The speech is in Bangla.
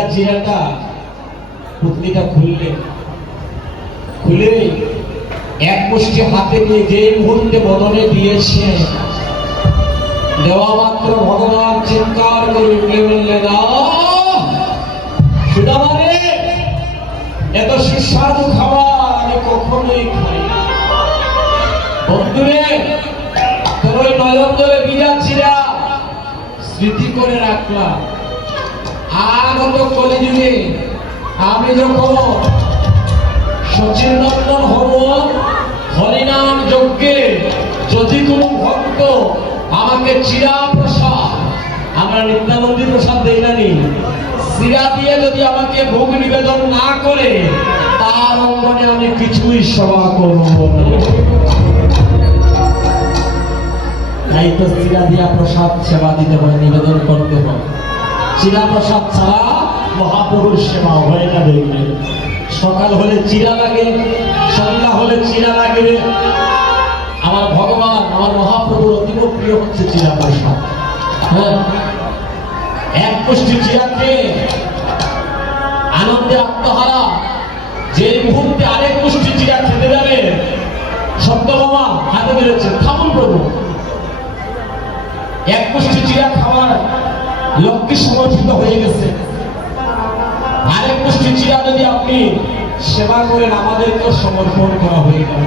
ভিজা জিরাটা পুতলিটা খুলে এক মুষ্টি হাতে নিয়ে যে মুহূর্তে বদনে দিয়েছে, দেওয়া মাত্র ভগবান চিৎকার করে উঠলে বললেন, সুদামারে, এত সুস্বাদু খাবার আমি কখনোই খাই। বন্ধুরে, তোর ওই নয়ন জলে ভিজা জিরা স্মৃতি করে রাখলাম। আগত কলিযুগে আমি যখন সচিরনন্দন হব, হরিনাম যজ্ঞে যদি কোনো ভক্ত আমাকে চিরা প্রসাদ, আমরা নিত্যানন্দী প্রসাদ দেই না, চিরা দিয়ে যদি আমাকে ভোগ নিবেদন না করে, তার অঙ্গনে আমি কিছুই সেবা করব না। তাই তো চিরা দিয়া প্রসাদ সেবা দিতে হয়, নিবেদন করতে হয়। চিরা প্রসাদ ছাড়া মহাপ্রভুর সেবা হয় না। দেখবেন সকাল হলে চিরা লাগে, সন্ধ্যা হলে চিরা লাগবে। আমার ভগবান, আমার মহাপ্রভুর অতীব প্রিয় হচ্ছে চিরা প্রসাদ। হ্যাঁ, এক মুষ্টি চিরাকে আনন্দে আত্মহারা, যে মুহূর্তে আরেক মুষ্টি চিরা খেতে যাবে, সত্যভামা হাতে বেরোচ্ছে, থামুন প্রভু, এক মুষ্টি চিরা খাওয়ার লক্ষ্যে সমর্পিত হয়ে গেছে। আরেক মুষ্টি চিরা যদি আপনি সেবা করেন, আমাদেরকেও সমর্পণ করা হয়ে গেল।